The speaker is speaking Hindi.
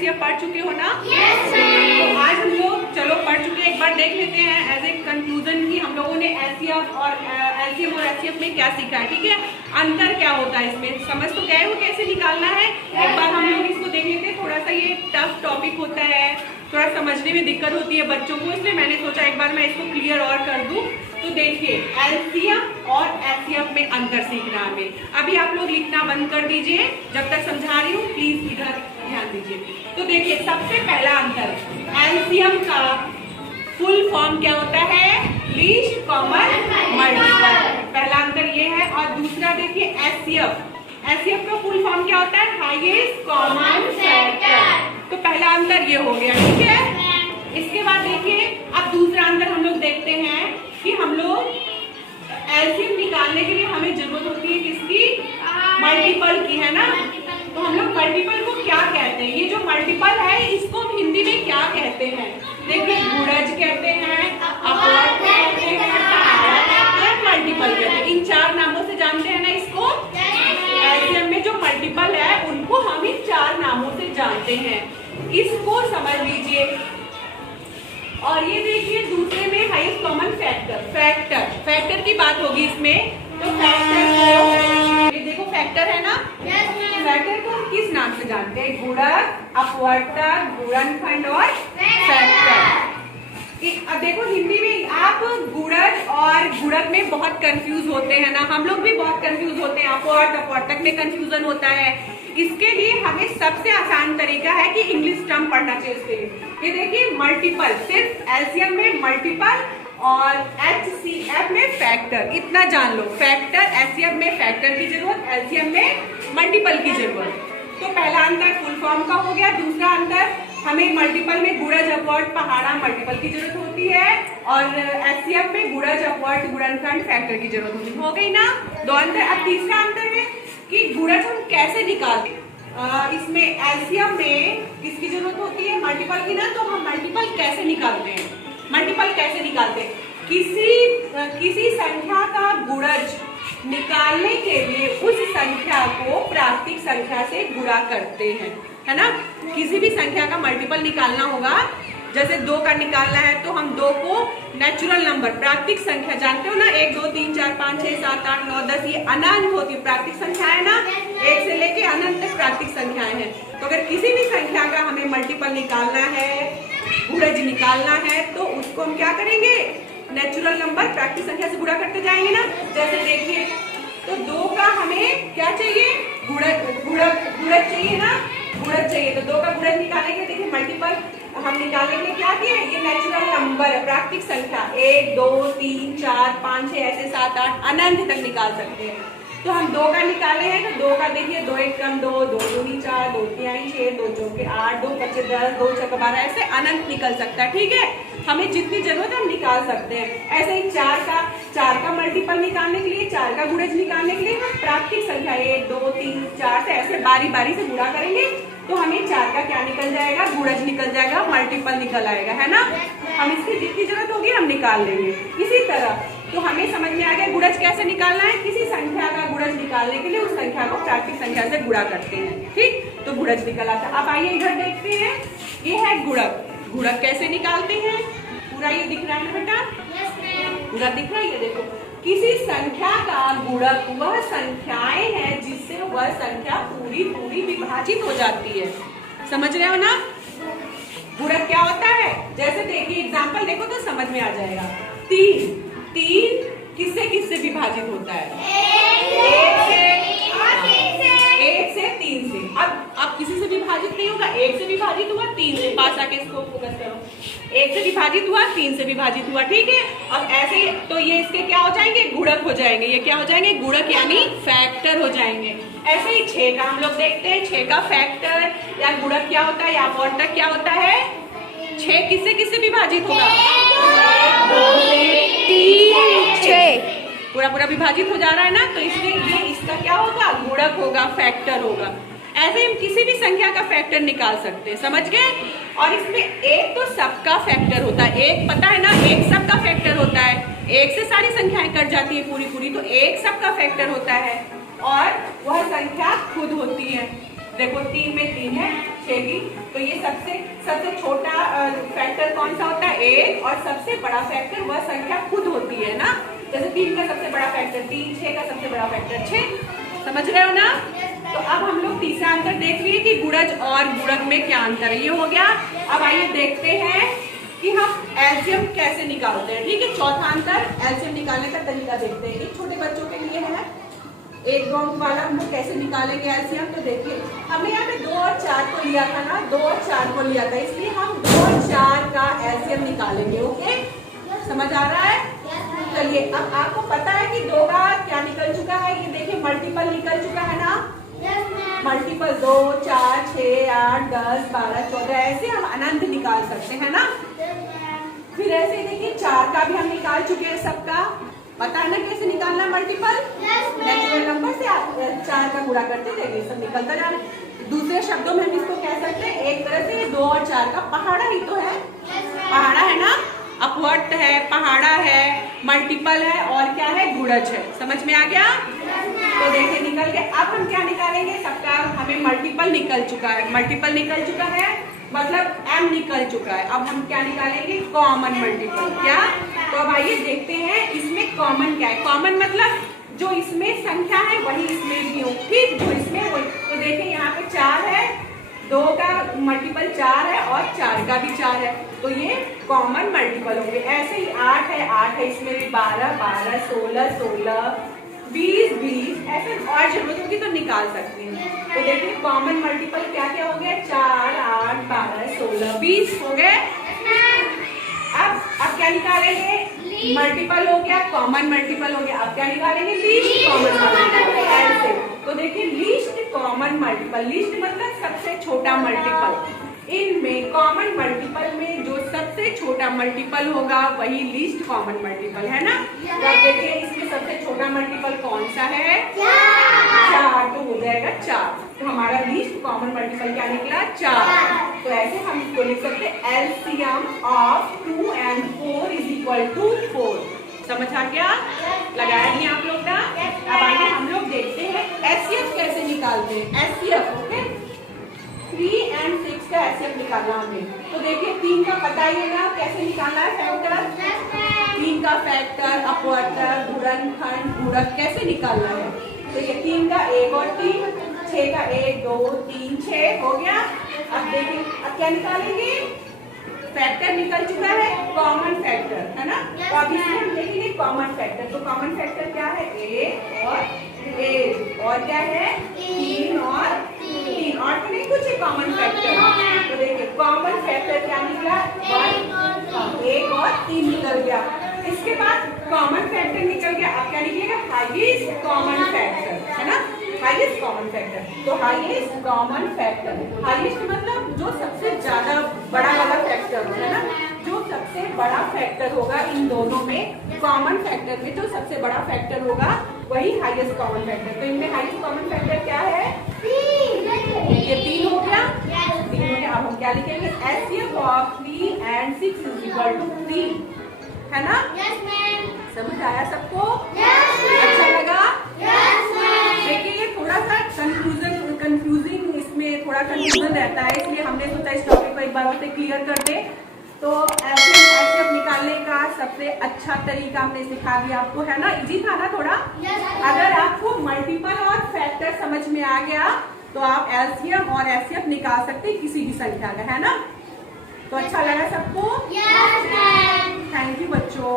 एचसीएफ पढ़ चुके हो ना? तो आज हम लोग चलो पढ़ चुके हैं, एक बार देख लेते हैं एज ए कंक्लूजन कि हम लोगों ने एचसीएफ और एलसीएम और एचसीएफ में क्या सीखा है। ठीक है, अंतर क्या होता है इसमें समझ तो गए हो कैसे निकालना है। एक बार हम लोग इसको देख लेते हैं। थोड़ा सा ये टफ टॉपिक होता है, थोड़ा समझने में दिक्कत होती है बच्चों को, इसलिए मैंने सोचा एक बार मैं इसको क्लियर और कर दूं। तो देखिए एलसीएम और एचसीएफ में अंतर सीखना हमें। अभी आप लोग लिखना बंद कर दीजिए, जब तक समझा रही हूँ प्लीज इधर ध्यान दीजिए। तो देखिए सबसे पहला अंतर, एलसीएम का फुल फॉर्म क्या होता है? लीस्ट कॉमन मल्टीपल, पहला अंतर ये है। और दूसरा देखिए एचसीएफ, एचसीएफ का फुल फॉर्म क्या होता है? Highest common factor. तो पहला अंतर ये हो गया, ठीक है। इसके बाद देखिए अब दूसरा अंतर हम लोग देखते हैं कि हम लोग एलसीएम निकालने के लिए हमें जरूरत होती है किसकी? मल्टीपल की, है ना। तो हम लोग मल्टीपल को क्या कहते हैं? ये जो मल्टीपल है इसको हम हिंदी में क्या कहते हैं? देखिए गुणज कहते हैं, अपवर्त कहते हैं, पहाड़ा कहते हैं, मल्टीपल कहते हैं। इन चार नामों से जानते हैं ना इसको। एलसीएम में जो मल्टीपल है उनको हम इन चार नामों से जानते हैं, इसको समझ लीजिए। और ये देखिए दूसरे में हाईएस्ट कॉमन फैक्टर, फैक्टर की बात होगी इसमें। तो फैक्टर को ये देखो फैक्टर है ना, फैक्टर को हम किस नाम से जानते हैं? गुणक, अपवर्तक, गुणनखंड और फैक्टर। अब देखो हिंदी में आप गुणज और गुणक में बहुत कंफ्यूज होते हैं ना, हम लोग भी बहुत कंफ्यूज होते हैं, अपवर्त अपवर्तक में कंफ्यूजन होता है। इसके लिए हमें सबसे आसान तरीका है कि इंग्लिश टर्म पढ़ना चाहिए उसके लिए। ये देखिए मल्टीपल, सिर्फ एलसीएम में मल्टीपल और एचसीएफ में फैक्टर, इतना जान लो। फैक्टर एचसीएफ में फैक्टर की जरूरत, एलसीएम में मल्टीपल की जरूरत। तो पहला अंतर फुल फॉर्म का हो गया। दूसरा अंतर हमें मल्टीपल में गुणज, अपवर्त, पहाड़ा, मल्टीपल की जरूरत होती है और एचसीएफ में गुणज, अपवर्त, गुणनखंड, फैक्टर की जरूरत होती है। हो गई ना दो अंतर। अब तीसरा अंतर है कि गुणज हम कैसे निकालते हैं। इसमें एलसीएम में किसकी जरूरत होती है? मल्टीपल की ना। तो हम मल्टीपल कैसे निकालते हैं? मल्टीपल कैसे निकालते हैं? किसी संख्या का गुणज निकालने के लिए उस संख्या को प्राकृतिक संख्या से गुणा करते हैं, है ना। किसी भी संख्या का मल्टीपल निकालना होगा, जैसे 2 का निकालना है तो हम 2 को नेचुरल नंबर, प्राकृतिक संख्या जानते हो ना, 1 2 3 4 5 6 7 8 9 10 ये अनंत होती है प्राकृतिक संख्या है ना, 1 से लेके अनंत तक प्राकृतिक संख्याएं हैं। तो अगर किसी भी संख्या का हमें मल्टीपल निकालना है, गुणज निकालना है, तो उसको हम क्या करेंगे? नेचुरल नंबर प्राकृतिक संख्या से गुणा करते जाएंगे ना। जैसे देखिए तो 2 का हमें क्या चाहिए? गुणज चाहिए ना, गुणज चाहिए। तो 2 का गुणज निकालेंगे, देखिए मल्टीपल हम निकालेंगे क्या किए? ये नेचुरल नंबर है, प्राकृतिक संख्या 1 2 3 4 5 6 ऐसे 7 8 अनंत तक निकाल सकते हैं। तो हम 2 का निकाले हैं तो 2 का देखिए 2 1 कम 2 2 2 4 2 3 6 2 4 8 2 5 10 2 6 12 ऐसे अनंत निकल सकता है। ठीक है, हमें जितनी जरूरत है हम निकाल सकते हैं। ऐसे ही 4 का मल्टीपल निकालने के लिए, 4 का गुणज निकालने के लिए हम प्राकृतिक संख्या 1 2 3 4 से ऐसे बारी बारी से गुणा करेंगे तो हमें 4 का क्या निकल जाएगा? गुणज निकल जाएगा, मल्टीपल निकल आएगा, है ना। हम इसकी जितनी जरूरत होगी हम निकाल लेंगे। इसी तरह तो हमें समझ में आ गया गुणज कैसे निकालना है। किसी संख्या का गुणज निकालने के लिए उस संख्या को प्राकृतिक संख्या से गुणा करते हैं, ठीक। तो गुणज निकल आता है। अब आइए इधर देखते हैं, ये है गुणक। गुणक कैसे निकालते हैं? पूरा ये दिख रहा है ना बेटा? पूरा दिख रहा है, ये देखो। किसी संख्या का गुणक वह संख्याएं हैं जिससे वह संख्या पूरी पूरी विभाजित हो जाती है। समझ रहे हो ना? गुणक क्या होता है? जैसे देखिए एग्जांपल देखो तो समझ में आ जाएगा। 3 किससे किससे विभाजित होता है? 1 से 3 से। अब किसी से विभाजित नहीं होगा, 1 से विभाजित हुआ, 3 से, पास आके इसको फोकस करो। 1 से विभाजित हुआ, 3 से विभाजित हुआ, ठीक है। अब ऐसे ही तो ये इसके क्या हो जाएंगे? गुणक हो जाएंगे। ये क्या हो जाएंगे? गुणक यानी फैक्टर हो जाएंगे। ऐसे ही 6 का हम लोग देखते हैं, 6 का फैक्टर या गुणक क्या होता है या अपवर्तक क्या होता है? 6 किससे किससे विभाजित होगा? 1 2 3 6 पूरा विभाजित हो जा रहा है ना, तो इसलिए ये इसका क्या होगा? गुणक होगा, फैक्टर होगा। ऐसे हम किसी भी संख्या का फैक्टर निकाल सकते हैं, समझ गए। और इसमें एक तो सबका फैक्टर होता है, एक पता है ना, एक सबका फैक्टर होता है। एक से सारी संख्याएं कट जाती है पूरी पूरी, तो एक सबका फैक्टर होता है और वह संख्या खुद होती है। देखो 3 में 3 है 6 की, तो ये सबसे छोटा फैक्टर कौन सा होता है 1, और सबसे बड़ा फैक्टर वह संख्या खुद होती है ना। जैसे 3 का सबसे बड़ा फैक्टर 3, 6 का सबसे बड़ा फैक्टर 6। समझ रहे हो ना। तो अब हम लोग तीसरा अंतर देख लिए कि गुणज और गुणक में क्या अंतर है, ये हो गया। अब आइए देखते हैं कि हम एलसीएम कैसे निकालते हैं। ठीक है, चौथा अंतर एलसीएम निकालने का तरीका देखते हैं। ये छोटे बच्चों के लिए है, एक दो अंक वाला हम लोग कैसे निकालेंगे एलसीएम। तो देखिए हमने यहाँ पे 2 और 4 को लिया था ना, 2 और 4 को लिया था, इसलिए हम 2 और 4 का एलसीएम निकालेंगे। ओके, समझ आ रहा है। चलिए अब आपको पता है कि 2 का क्या निकल चुका है, ये देखिए मल्टीपल निकल चुका है ना। मल्टीपल 2, 4, 6, 8, 10, 12, 14 ऐसे हम अनंत निकाल सकते हैं ना। फिर ऐसे देखिए 4 का भी हम निकाल चुके हैं, सबका पता है ना कैसे निकालना मल्टीपल। नेचुरल नंबर से आप 4 का गुणा करते जाइए, सब निकलता जा रहा है। दूसरे शब्दों में हम इसको कह सकते हैं एक तरह से 2 और 4 का पहाड़ा ही तो है। पहाड़ा है ना, अपवर्त है, पहाड़ा है, मल्टीपल है और क्या है गुणज है। समझ में आ गया। तो देखिए निकल गया। अब हम क्या निकालेंगे, सबका हमें मल्टीपल निकल चुका है, मल्टीपल निकल चुका है मतलब m निकल चुका है। अब हम क्या निकालेंगे, कॉमन मल्टीपल। क्या, तो अब आइए देखते हैं इसमें कॉमन क्या है। कॉमन मतलब जो इसमें संख्या है वही इसमें भी हो, ठीक, जो इसमें वही। तो देखिए यहाँ पे 4 है, 2 का मल्टीपल 4 है और 4 का भी 4 है, तो ये कॉमन मल्टीपल होंगे। ऐसे ही 8 है, 8 है, इसमें भी 12, 12, 16, 16, 20, 20 ऐसे और जरूरत होगी तो निकाल सकते हैं। तो देखिए कॉमन मल्टीपल क्या क्या हो गया, 4, 8, 12, 16, 20 हो गए। अब क्या निकालेंगे, मल्टीपल हो गया, कॉमन मल्टीपल हो गया। अब क्या निकालेंगे, लीस्ट कॉमन मल्टीपल। ऐसे तो देखिए लीस्ट कॉमन मल्टीपल, लीस्ट मतलब सबसे छोटा मल्टीपल। इनमें कॉमन मल्टीपल में जो सबसे छोटा मल्टीपल होगा वही लीस्ट कॉमन मल्टीपल है ना। तो आप देखिए इसमें सबसे छोटा मल्टीपल कौन सा है, 4, तो हो जाएगा 4। तो हमारा लीस्ट कॉमन मल्टीपल क्या निकला, 4। तो ऐसे हम इसको लिख सकते हैं एलसीएम ऑफ 2 and 4 = 4। समझ आ गया, लगाया नहीं आप लोग ना। अब आइए हम लोग देखते हैं एचसीएफ कैसे निकालते हैं। एचसीएफ ओके, 3 and 6 का एचसीएफ निकालना हमें। तो देखिए 3 का पता ही है ना कैसे निकालना है फैक्टर। 3 का फैक्टर, अपवर्तर, गुणनखंड, गुणक कैसे निकालना है। देखिए 3 का 1 और 3, 6 का 1, 2, 3, 6 हो गया। अब देखिए अब क्या निकालेंगे, फैक्टर निकल चुका है, कॉमन फैक्टर है ना। तो अब इसमें हम देखेंगे कॉमन फैक्टर। तो कॉमन फैक्टर क्या है, 1 और क्या है 3 और 3 और तो नहीं कुछ है कॉमन फैक्टर। तो देखिए कॉमन फैक्टर क्या निकला, 1 और 3 निकल गया। इसके बाद कॉमन फैक्टर निकल गया। अब क्या निकलेगा, हाईएस्ट कॉमन फैक्टर है ना, हाईएस्ट कॉमन फैक्टर। तो हाईएस्ट कॉमन फैक्टर, हाईएस्ट मतलब जो सबसे ज्यादा बड़ा वाला फैक्टर है ना, जो सबसे बड़ा फैक्टर होगा इन दोनों में, कॉमन फैक्टर में जो सबसे बड़ा फैक्टर होगा वही हाईएस्ट कॉमन फैक्टर। तो इनमें हाईएस्ट कॉमन फैक्टर क्या है, ये 3 हो गया, 3 हो गया। अब हम क्या लिखेंगे, एचसीएफ ऑफ 3 and 6 = 3 है ना। समझ आया सबको, अच्छा लगा। देखिए ये थोड़ा सा कंफ्यूजिंग इसमें थोड़ा कंफ्यूजन रहता है, इसलिए हमने सोचा इस टॉपिक को एक बार और से क्लियर कर दे। तो एचसीएफ निकालने का सबसे अच्छा तरीका हमने सिखा दिया आपको, है ना। इजी था ना थोड़ा। अगर आपको मल्टीपल और फैक्टर समझ में आ गया तो आप एलसीएम और एचसीएफ निकाल सकते हैं किसी भी संख्या का, है ना। तो अच्छा लगा सबको, थैंक यू बच्चों।